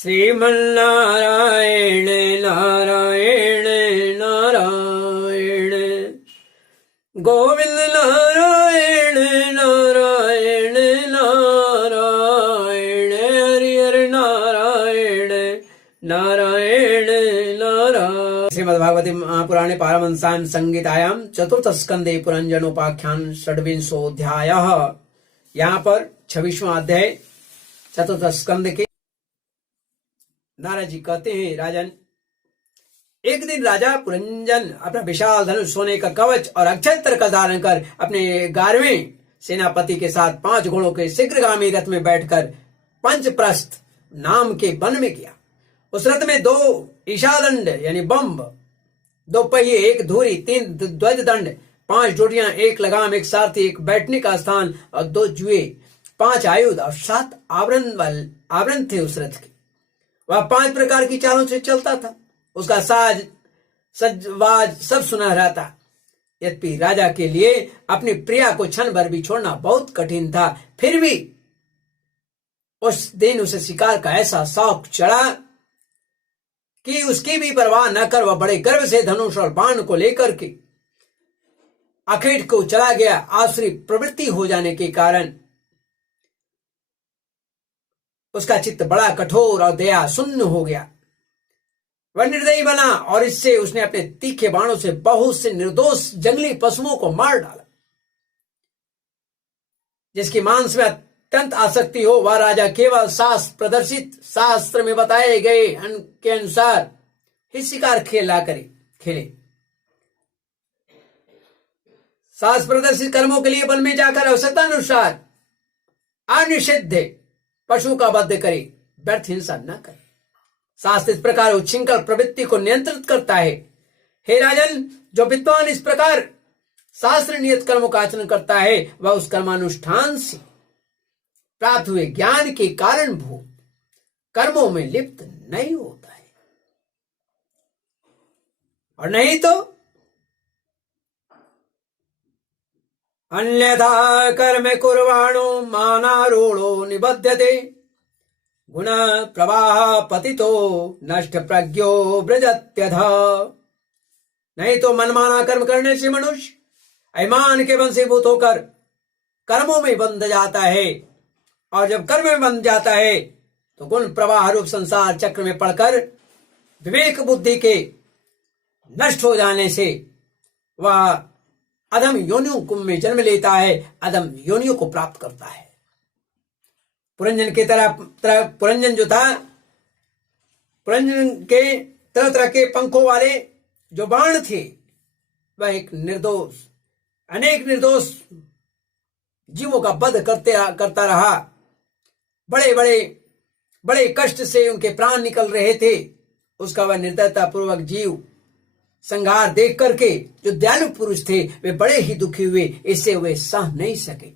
श्रीमन्नारायण नारायण नारायण गोविंद नारायण नारायण नारायण हरि हरि नारायण नारायण नारायण। श्रीमद्भागवती महापुराणे पारमहंस्यां संहितायां चतुर्थ स्कंदे पुरंजनोपाख्यान षड्विंशोऽध्यायः। यहाँ पर 26वां अध्याय चतुर्थ स्कंद के नारद जी कहते हैं, राजन, एक दिन राजा पुरंजन अपना विशाल धनुष, सोने का कवच और अक्षय का धारण कर अपने 11वें सेनापति के साथ 5 घोड़ों के शीघ्रगामी रथ में बैठकर पंचप्रस्थ नाम के वन में गया। उस रथ में 2 ईशादंड यानी बम्ब, 2 पहिए, 1 धुरी, 3 ध्वज दंड, 5 डोरियां, 1 लगाम, 1 सारथी, 1 बैठने का स्थान और 2 जुए, 5 आयुध और 7 आवरण थे। उस रथ के वह 5 प्रकार की चालों से चलता था। उसका साज सजवाज सब सुनहरा था। यद्यपि राजा के लिए अपनी प्रिया को क्षण भर भी छोड़ना बहुत कठिन था, फिर भी उस दिन उसे शिकार का ऐसा शौक चढ़ा कि उसकी भी परवाह न कर वह बड़े गर्व से धनुष और बाण को लेकर के अखेट को चला गया। आसुरी प्रवृत्ति हो जाने के कारण उसका चित्त बड़ा कठोर और दया शून्य हो गया। वह निर्दयी बना और इससे उसने अपने तीखे बाणों से बहुत से निर्दोष जंगली पशुओं को मार डाला। जिसकी मांस में अत्यंत आसक्ति हो, वह राजा केवल शास्त्र में बताए गए के अनुसार ही शिकार खेले। शास्त्र प्रदर्शित कर्मों के लिए वन में जाकर आवश्यकतानुसार अनिषिद्ध पशु का वध करे, व्यर्थ हिंसा न करे। शास्त्र इस प्रकार उच्छृंखल प्रवृत्ति को नियंत्रित करता है। हे राजन, जो विद्वान इस प्रकार शास्त्र नियत कर्मों का आचरण करता है, वह उस कर्मानुष्ठान से प्राप्त हुए ज्ञान के कारण भूत कर्मों में लिप्त नहीं होता है, और नहीं तो अन्यथा कर्म कुर्वाणो मानारूढ़ो निबध्यते गुण प्रवाह पतितो नष्ट प्रज्ञो व्रजत्यथा। नहीं तो मनमाना कर्म करने से मनुष्य अभिमान के वंशीभूत होकर कर्मों में बंध जाता है, और जब कर्म में बंध जाता है तो गुण प्रवाह रूप संसार चक्र में पड़कर विवेक बुद्धि के नष्ट हो जाने से वह अधम योनियों कुंभ में जन्म लेता है, अधम योनियों को प्राप्त करता है। पुरंजन के पुरंजन जो था, पुरंजन के तरह तरह के पंखों वाले जो बाण थे, वह एक अनेक निर्दोष जीवों का वध करता रहा। बड़े कष्ट से उनके प्राण निकल रहे थे। उसका वह निर्दयता पूर्वक जीव संहार देख करके जो दयालु पुरुष थे, वे बड़े ही दुखी हुए। इससे वे सह नहीं सके।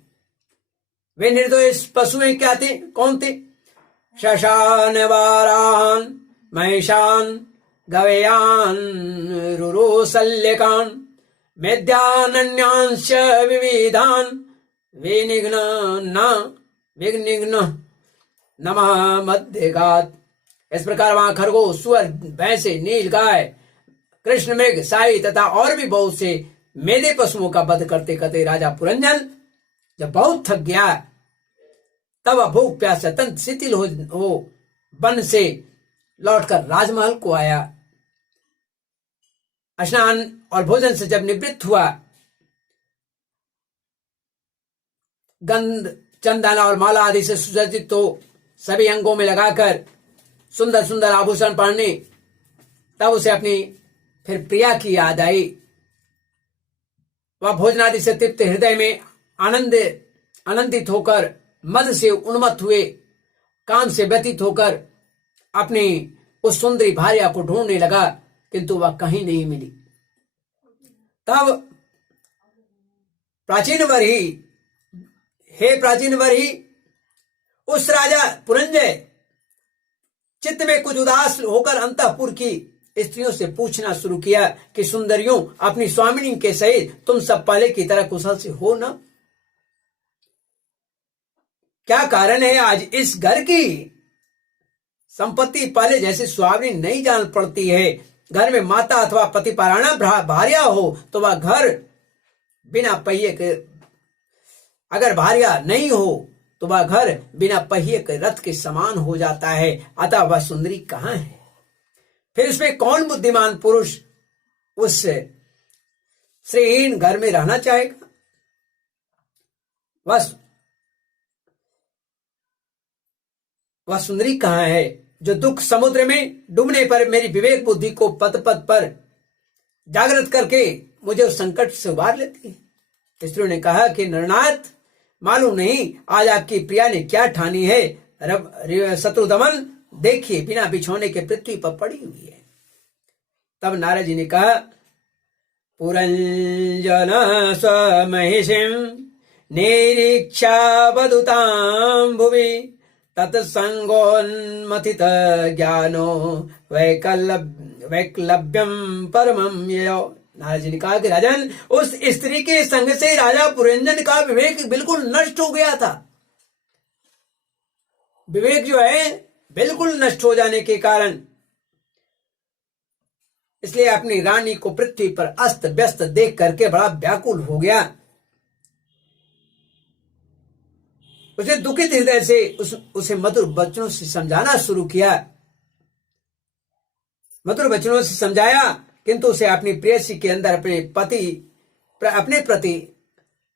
वे निर्दोष पशुएं क्या थे, कौन थे? शशान वारान महिषान गवयान रुरोसल्यकान मेद्यान्यांश विविधान विघ्न नमः मध्यगात। इस प्रकार वहां खरगोश, सुअर, भैंसे, नील गाय, कृष्ण मृग, साई तथा और भी बहुत से मेधे पशुओं का वध करते करते राजा पुरंजन जब बहुत थक गया, तब वह भूख प्यास से अत्यंत शिथिल हो वन से लौटकर राजमहल को आया। स्नान और भोजन से जब निवृत्त हुआ, गंध, चंदन और माला आदि से सुसज्जित तो सभी अंगों में लगाकर सुंदर सुंदर आभूषण पहने, तब उसे अपनी फिर प्रिया की याद आई। वह भोजनादि से तृप्त हृदय में आनंदित होकर, मद से उन्मत्त हुए, काम से व्यतीत होकर अपनी उस सुंदरी भार्या को ढूंढने लगा, किंतु वह कहीं नहीं मिली। तब प्राचीन वरही उस राजा पुरंजय चित्त में कुछ उदास होकर अंतःपुर की स्त्रियों से पूछना शुरू किया कि सुंदरियों, अपनी स्वामिनी के सहित तुम सब पहले की तरह कुशल से हो ना? क्या कारण है आज इस घर की संपत्ति पहले जैसी सुहावनी नहीं जान पड़ती है। घर में माता अथवा पति परायणा भार्या हो तो वह घर बिना पहिए के, अगर भार्या नहीं हो तो वह घर बिना पहिए के रथ के समान हो जाता है। अतः वह सुंदरी कहाँ है? फिर इसमें कौन बुद्धिमान पुरुष उस श्रीहीन घर में रहना चाहेगा? वह सुंदरी कहाँ है जो दुख समुद्र में डूबने पर मेरी विवेक बुद्धि को पद पद पर जागृत करके मुझे उस संकट से उबार लेती है। स्त्रियों ने कहा कि नरनाथ, मालूम नहीं आज आपकी प्रिया ने क्या ठानी है। शत्रुदमन देखिए बिना बिछोने के पृथ्वी पर पड़ी हुई है। तब नारद जी ने कहा, पुरंजन स्वमहिषिं निरीक्षा वदुतां भुवि तत्संगोन्मथित ज्ञानो वैकलव्यम परमं ययो। नारद जी ने कहा कि राजन, उस स्त्री के संग से राजा पुरंजन का विवेक बिल्कुल नष्ट हो गया था। विवेक जो है बिल्कुल नष्ट हो जाने के कारण इसलिए अपनी रानी को पृथ्वी पर अस्त व्यस्त देख करके बड़ा व्याकुल हो गया। उसे दुखित हृदय से उसे मधुर वचनों से समझाना शुरू किया। मधुर वचनों से समझाया, किंतु उसे अपनी प्रेयसी के अंदर अपने प्रति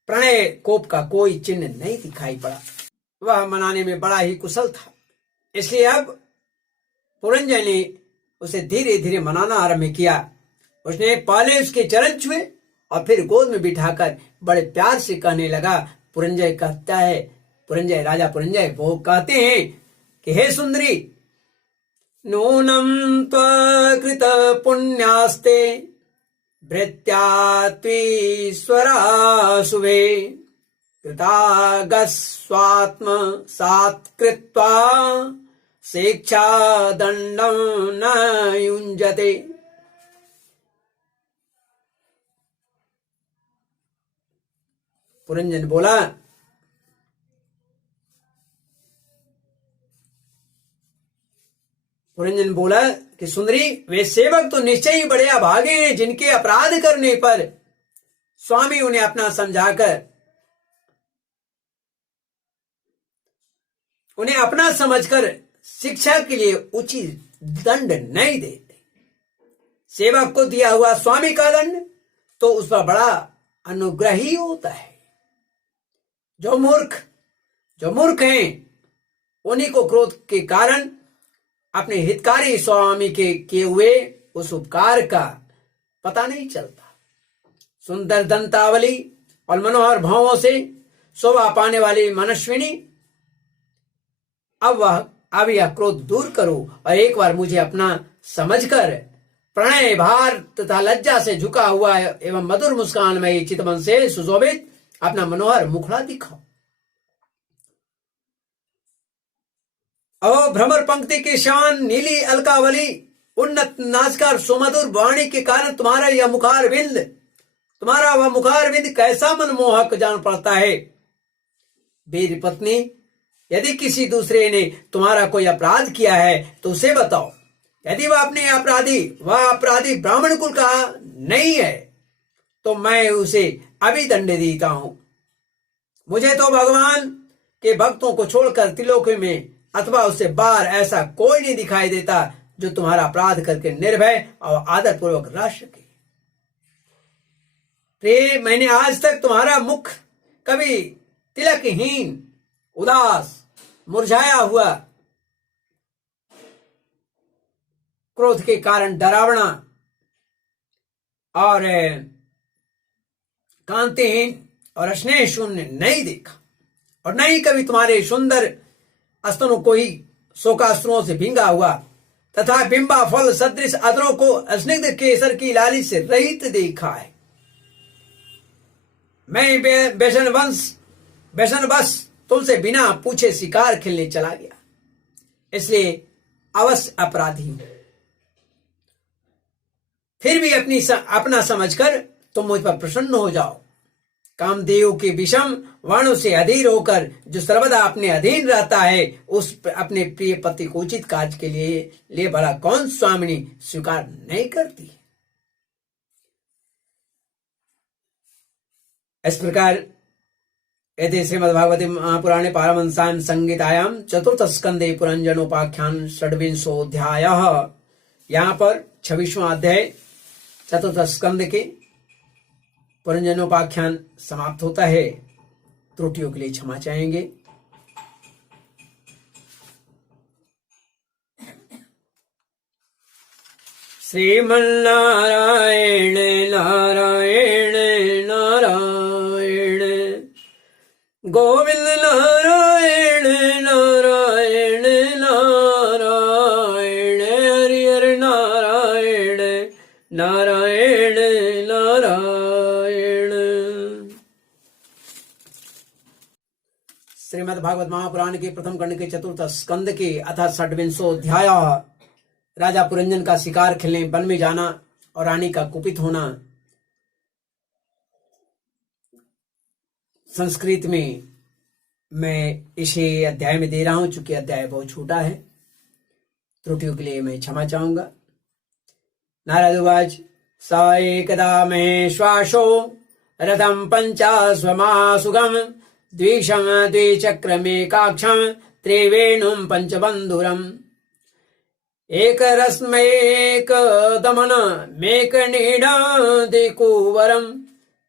प्रणय कोप का कोई चिन्ह नहीं दिखाई पड़ा। वह मनाने में बड़ा ही कुशल था। इसलिए अब पुरंजय ने उसे धीरे धीरे मनाना आरंभ किया। उसने पहले उसके चरण छुए और फिर गोद में बिठाकर बड़े प्यार से कहने लगा। पुरंजय कहता है, राजा पुरंजय वो कहते हैं कि हे सुंदरी, नूनम त्वकृत पुण्यास्ते भृत्या त्वीश्वरा शुभे कृतागस्वात्म सात्कृत्वा शिक्षा दंडम न युंजते। पुरंजन बोला कि सुंदरी, वे सेवक तो निश्चय ही बड़े अभागे हैं जिनके अपराध करने पर स्वामी उन्हें अपना समझाकर, उन्हें अपना समझकर शिक्षा के लिए उचित दंड नहीं देते। सेवक को दिया हुआ स्वामी का दंड तो उस पर बड़ा अनुग्रही होता है। जो मूर्ख हैं उन्हीं को क्रोध के कारण अपने हितकारी स्वामी के किए हुए उस उपकार का पता नहीं चलता। सुंदर दंतावली और मनोहर भावों से शोभा पाने वाली मनस्विनी, अब यह क्रोध दूर करो और एक बार मुझे अपना समझकर प्रणय भार तथा लज्जा से झुका हुआ एवं मधुर मुस्कान में चितवन से सुशोभित अपना मनोहर मुखड़ा दिखाओ। ओ भ्रमर पंक्ति की शान नीली अलकावली, उन्नत नाचकर सुमधुर वाणी के कारण तुम्हारा वह मुखारविंद कैसा मनमोहक जान पड़ता है। वीर पत्नी, यदि किसी दूसरे ने तुम्हारा कोई अपराध किया है तो उसे बताओ। यदि वह अपराधी ब्राह्मण कुल का नहीं है तो मैं उसे अभी दंड देता हूं। मुझे तो भगवान के भक्तों को छोड़कर त्रिलोक में अथवा उससे बाहर ऐसा कोई नहीं दिखाई देता जो तुम्हारा अपराध करके निर्भय और आदर पूर्वक रह सके। प्रिय, मैंने आज तक तुम्हारा मुख कभी तिलकहीन, उदास, मुरझाया हुआ, क्रोध के कारण डरावना और कांतिहीन और स्नेह शून्य नहीं देखा, और नहीं कभी तुम्हारे सुंदर स्तनों को ही शोकाश्रुओं से भींगा हुआ तथा बिंबा फल सदृश अधरों को स्निग्ध केसर की लाली से रहित देखा है। मैं व्यसनवश तुमसे बिना पूछे शिकार खेलने चला गया, इसलिए अवश्य अपराधी हूं। फिर भी अपना समझकर तुम मुझ पर प्रसन्न हो जाओ। कामदेव के विषम वर्णों से अधीर होकर जो सर्वदा अपने अधीन रहता है, उस अपने प्रिय पति को उचित कार्य के लिए भला कौन स्वामिनी स्वीकार नहीं करती। इस प्रकार एते श्रीमद्भागवते महापुराणे पारमहंस्यां संहितायां चतुर्थ स्कंदे पुरंजनोपाख्यान षड्विंशोऽध्यायः, यहाँ पर 26वां अध्याय चतुर्थ स्कंद के पुरंजनोपाख्यान समाप्त होता है। त्रुटियों के लिए क्षमा चाहेंगे। श्रीमन्नारायण नारायण नारायण गोविंद नारायण नारायण नारायण हरि हरि नारायण नारायण नारायण। श्रीमद् भागवत महापुराण के प्रथम खंड के चतुर्थ स्कंद के अथा षड्विंशोऽध्याय, राजा पुरंजन का शिकार खेलने वन में जाना और रानी का कुपित होना। संस्कृत में मैं इसे अध्याय में दे रहा हूं, चूंकि अध्याय बहुत छोटा है। त्रुटियों के लिए मैं क्षमा चाहूंगा। नारद उवाच स एकदा महेश्वासो रथम पंचास्वमासुगम द्विषम द्विचक्रमेकाक्षम त्रिवेणुम पंचबंधुरम एकरस्मैक दमन मेक नीडादिकुवरम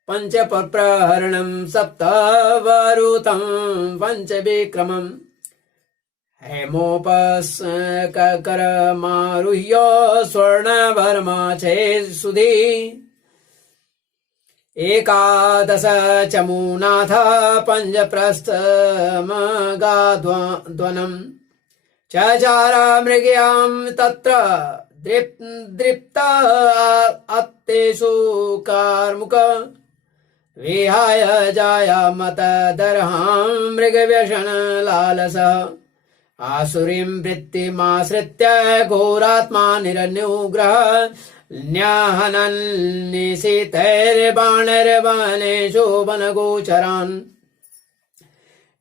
पंचप्रहरणम सप्तवरुतं पंचविक्रमम् हेमोपस्करमारुह्य स्वर्णवर्माचे सुधी एकादश चमूनाथ पंचप्रस्थमगाद्वनम् चचार मृग्यां तत्र दृप्त अत्तेषु कार्मुक विहाय जायामत दर्हां मृगव्यसन लालसः आसुरीं वृत्तिमाश्रित्य घोरात्मा निरनुग्रह न्याहनन् निशितैर्बाणैर्वनेषु वनगोचरान्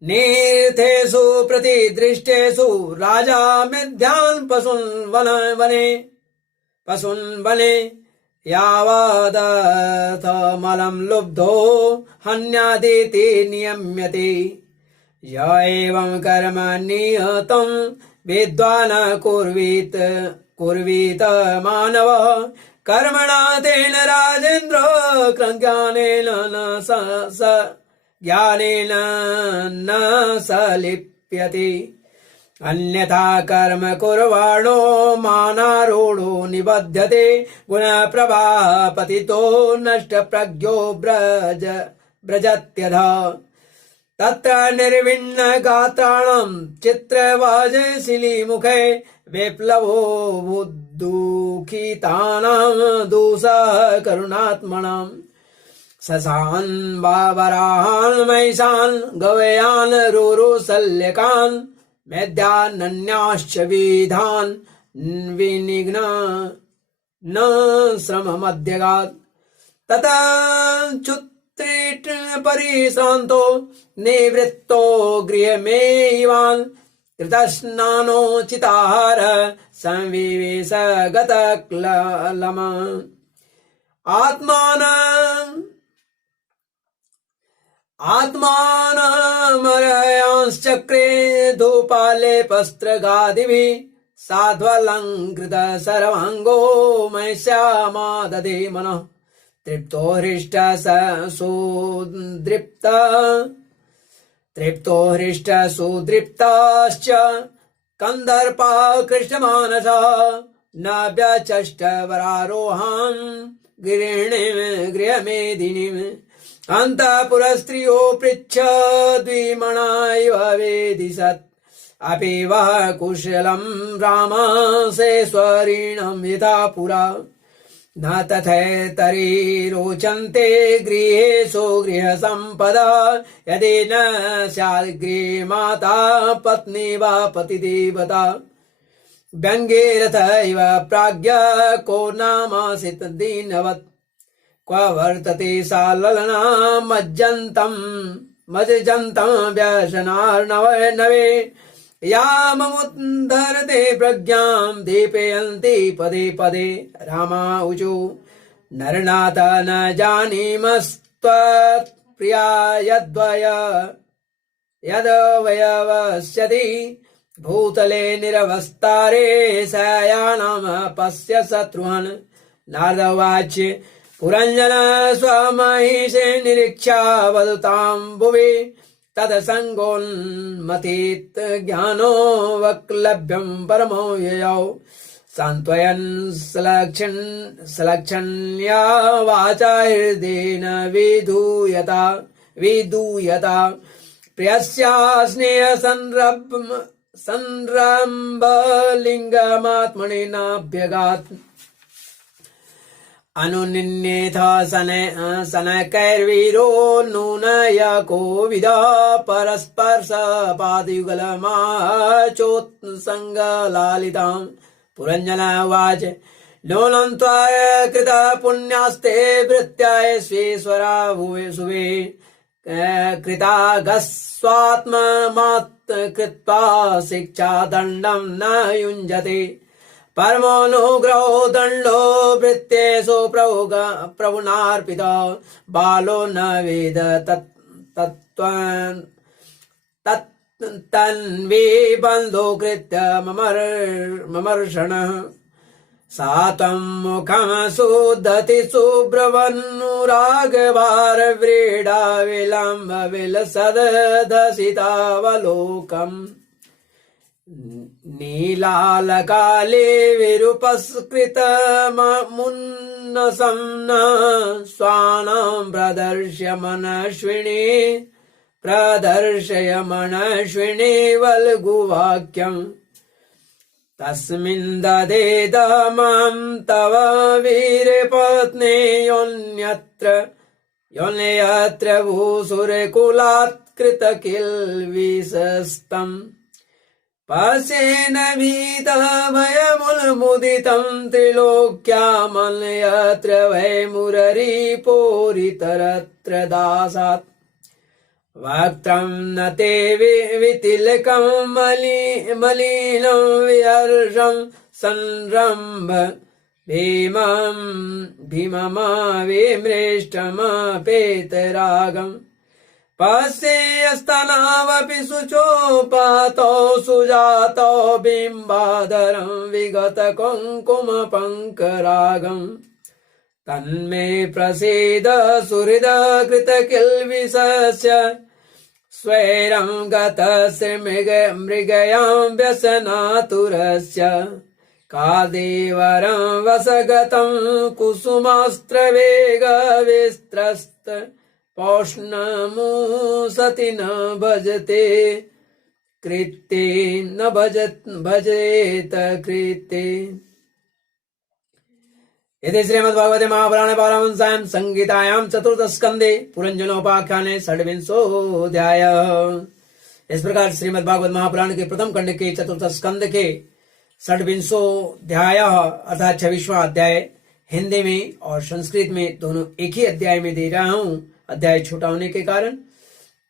नीर्थेषु प्रतिदृष्टेषु राजा मिथ्यान् पशून् वने यावदर्थमलं लुब्धो हन्यादिति नियम्यते। य एवं कर्म नियतं विद्वान् कुर्वीत मानवः कर्मणा तेन राजेन्द्र ज्ञानेन ज्ञानेन न सलिप्यते। अन्यथा कर्म कुर्वाणो मानारूढो निबध्यते गुणप्रवाह पतितो नष्टप्रज्ञो व्रजत्यधः। तत्र निर्विण्ण गात्राणां चित्रवाजशिलीमुखे विप्लवो दुःखितानां दूषः करुणात्मनाम् शशान् वराहान् महिषान् गवयान् रुरुशल्यकान् मेध्यानन्याश्च विधान् विनिघ्न न श्रममध्यगात्। ततः चुत्रिट परिश्रान्तो निवृत्तो गृहमेवान् कृतस्नानोचिताहार संविवेश गतक्ललम् आत्मानमर्हयांश्चक्रे धूपालेपस्त्रगादिभिः साध्वलङ्कृत सर्वाङ्गो महिष्यामादधे मनः तृप्तो हृष्ट सुदृप्ताश्च कन्दर्पा कृष्णमानसः न व्यचष्ट वरारोहान् गृहमेदिनीम् अन्तःपुरस्त्रियो पृच्छ द्विमणा इव वेदिशत् अपि वः कुशलं रामसेश्वरीणं यथा पुरा न तथैतरि रोचन्ते गृहेषु गृहसम्पदा यदि न स्यात् गृहे माता पत्नी वा पतिदेवता व्यङ्गे रथ इव प्राज्ञ को नामासीत् दीनवत् क्व वर्तते सा ललना मज्जन्तं व्यसनार्णवे याममुद्धरते प्रज्ञां दीपयन्ति पदे पदे। रामाऊचु नरनाथ न जानीमस्त्वत्प्रिया यद्वयवस्यति भूतले निरवस्तारे शयानां पश्य शत्रुहन्। नारद उवाच पुरञ्जन स्वमहिषे निरीक्षा वदतां भुवि तदसङ्गोन्मतीत ज्ञानो वक्लभ्यं परमो ययौ। सान्त्वयन् सलक्षण्या वाचा हृदेन विधूयता प्रियस्या स्नेहसंरम्भलिङ्गमात्मनि नाभ्यगात्। अनुनिन्येथ शनकैर्वीरो नूनय कोविद परस्पर्शपादयुगलमाचोत्सङ्गलालिताम्। पुरञ्जन उवाच लोलं त्वाय कृत पुण्यास्ते भृत्याय स्वेश्वरा शुभे कृतागस्वात्ममात् कृत्वा शिक्षादण्डं न युञ्जते। परमानुग्रहो दण्डो भृत्येषु प्रभुनार्पित बालो न वेद तन्वी बन्धो कृत्य ममर्षणः। सा त्वं मुखं सुदति शुभ्रवन्नुरागभारव्रीडा विलम्ब विलसदधसितावलोकम्। नीलालकाले विरूपस्कृतमुन्नसं न स्वानां प्रदर्शय मनश्विनी वल्गुवाक्यम्। तस्मिन् ददेद मां तव वीरपत्नी योन्यत्र भूसुरकुलात् कृतकिल्बिषस्तम्। पश्येन भीतभयमुन्मुदितं त्रिलोक्यामन्यत्र भयमुररिपोरितरत्र दासात्। वक्त्रं न ते वितिलकं मलिनं विहर्षं संरम्भ भीममाविमृष्टमपेतरागम्। पश्येस्तनावपि शुचोपातो सुजातो बिम्बाधरं विगत कुङ्कुमपङ्करागम्। तन्मे प्रसीद सुहृद कृतकिल्बिषस्य स्वैरं गतस्य मृगयां व्यसनातुरस्य। कादेवरं वसगतं कुसुमास्त्रवेगविस्त्रस्त पौष्णमुसति न भजते कृत्ते न भजेत कृत्ते। यदि श्रीमद्भागवते महापुराणे पारमहंस्यां संहितायां चतुर्थस्कन्धे पुरञ्जनोपाख्याने षड्विंशोऽध्याय। इस प्रकार श्रीमद्भागवत महापुराण के प्रथम खंड के चतुर्थ स्कंद के षड्विंशोऽध्याय अर्थात 26वां अध्याय हिंदी में और संस्कृत में दोनों एक ही अध्याय में दे रहा हूं। अध्याय छोटा होने के कारण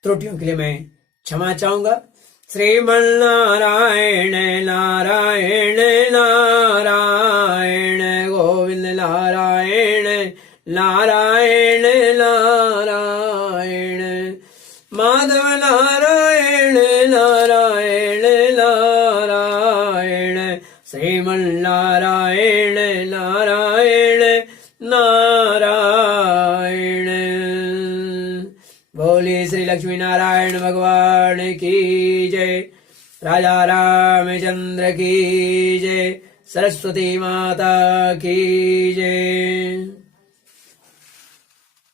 त्रुटियों के लिए मैं क्षमा चाहूंगा। श्रीमन्नारायण नारायण नारायण गोविंद नारायण नारायण नारायण माधव नारायण नारायण नारायण श्रीमन्नारायण नारायण नारायण। बोलिए श्री लक्ष्मी नारायण भगवान की जय। राजा रामचंद्र की जय। सरस्वती माता की जय।